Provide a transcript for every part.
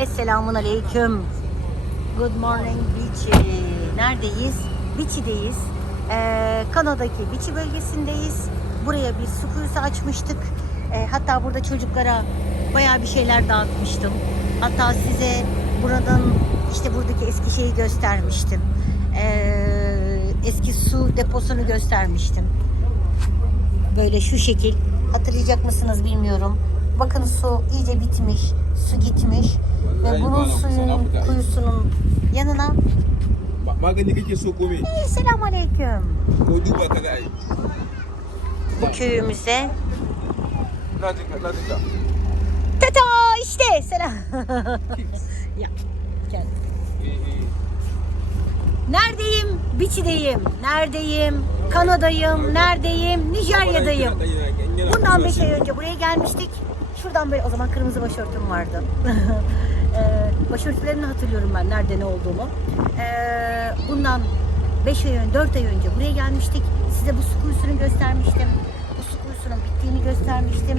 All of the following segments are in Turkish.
Esselamun Aleyküm. Good morning Bichi. Neredeyiz? Bichi'deyiz. Ee, Kanada'daki Bichi bölgesindeyiz. Buraya bir su kuyusu açmıştık. Ee, hatta burada çocuklara bayağı bir şeyler dağıtmıştım. Hatta size buradan işte buradaki eski şeyi göstermiştim. Ee, eski su deposunu göstermiştim. Böyle şu şekil. Hatırlayacak mısınız bilmiyorum. Bakın su iyice bitmiş. Su gitmiş. Ve bunun suyun kuyusunun yanına Ma- Magani kake so ko me? Aleyküm. Ko duba ka za a yi? Bu köyümüze Na jinka, na. Tata işte selam. ya gel. Eh, eh. Neredeyim? Biçi'deyim. Neredeyim? Kanada'yım. Neredeyim? Nijerya'dayım. Bundan kusa 5 shi. ay önce buraya gelmiştik. Şuradan böyle o zaman kırmızı başörtüm vardı. ee, başörtülerini hatırlıyorum ben nerede ne olduğumu. Ee, bundan 5 ay önce, 4 ay önce buraya gelmiştik. Size bu su kuyusunu göstermiştim. Bu su kuyusunun bittiğini göstermiştim.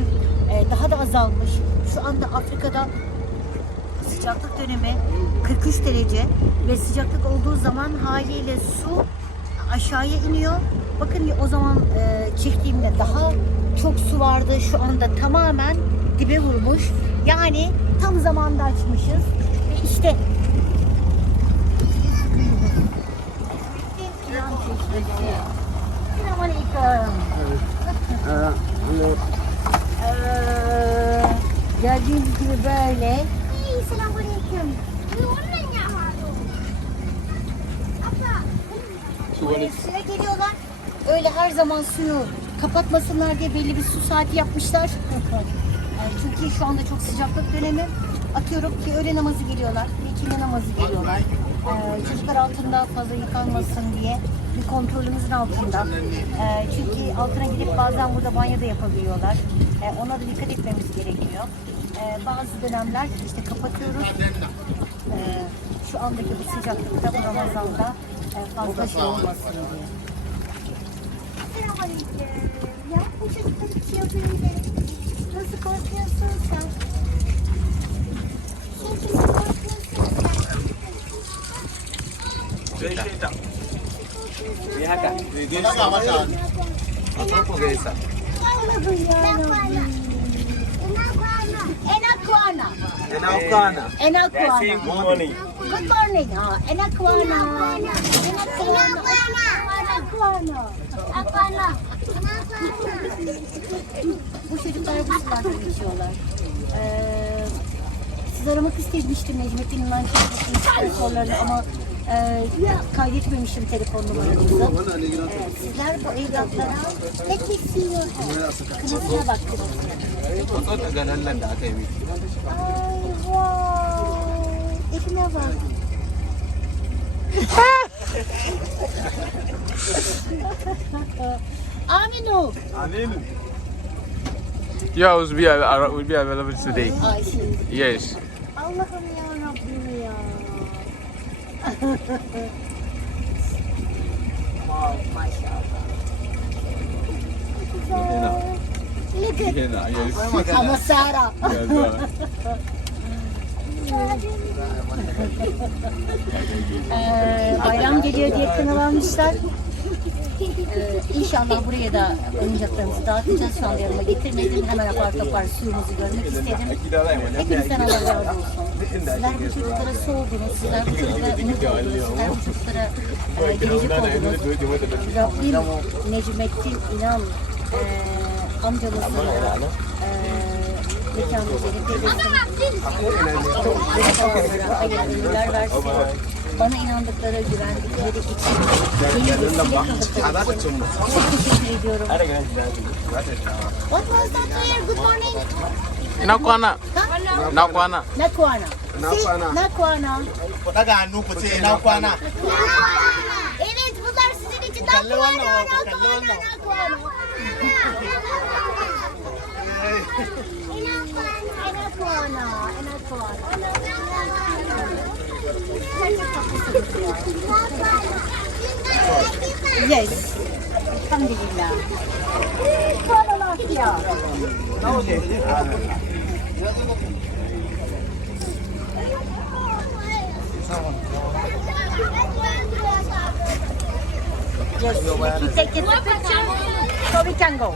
Ee, daha da azalmış. Şu anda Afrika'da sıcaklık dönemi 43 derece ve sıcaklık olduğu zaman haliyle su aşağıya iniyor. Bakın o zaman e, çektiğimde daha çok su vardı. Şu anda tamamen dibe vurmuş. Yani tam zamanda açmışız. Ve işte Selamünaleyküm. Ee, gibi böyle. Hey. Apa? Buraya geliyorlar. Öyle her zaman suyu kapatmasınlar diye belli bir su saati yapmışlar. Yani çünkü şu anda çok sıcaklık dönemi. Atıyorum ki öğle namazı geliyorlar, ikindi namazı geliyorlar. Ee, çocuklar altında fazla yıkanmasın diye bir kontrolümüzün altında. Ee, çünkü altına gidip bazen burada banyo da yapabiliyorlar. Ee, ona da dikkat etmemiz gerekiyor. Ee, bazı dönemler işte kapatıyoruz. Ee, şu andaki bu sıcaklıkta bu Ramazan'da e, fazla şey olmasın diye. Selamünaleyküm. Ya bu çocuklar hiç yapıyor. korkuyorsunuz? Çünkü ne korkuyorsunuz? Ni haka, bigay sa mata. Ako po gesa. Enakwana. Enakwana. Enakwana. Good morning. Good morning. Oh, enakwana. Enakwana. Enakwana. Enakwana. Enakwana. Enakwana. Sularda geçiyorlar. Ee, siz aramak istemiştim Necmettin İnan sponsorlarını ama e, kaydetmemişim telefon numaranızı. Ee, sizler bu evlatlara tek istiyor. Kınasına bak kınasına. Ay vay. Ekime bak. Aminu. Aminu. Yours will be, av- will be available today. Ay şimdi. Yes. Allah'ım ya Rabbim ya. wow, maşallah. Look at Yana, yes. Ama Sara. Ee, bayram geliyor diye kınalanmışlar. Ee, inşallah buraya da oyuncaklarımızı dağıtacağız. Şu anda yanıma getirmedim. Hemen apar topar suyumuzu görmek istedim. Hepinizden Allah razı olsun. Sizler bu çocuklara su oldunuz. Sizler bu çocuklara umut oldunuz. Sizler bu çocuklara e, gelecek oldunuz. Rabbim Necmettin İnan e, amcamızla e, mekanı cennet eylesin. Mekanlara hayırlı ömürler versin. Bana inandıkları, güvendikleri için beni vesile kıldıkları için çok teşekkür. Nakwana. Nakwana. Evet bunlar sizin için. Nakwana, wannan, kalli nakwana, wannan. nakwana. Yes. Alhamdulillah. Yes, if you take it so we can go.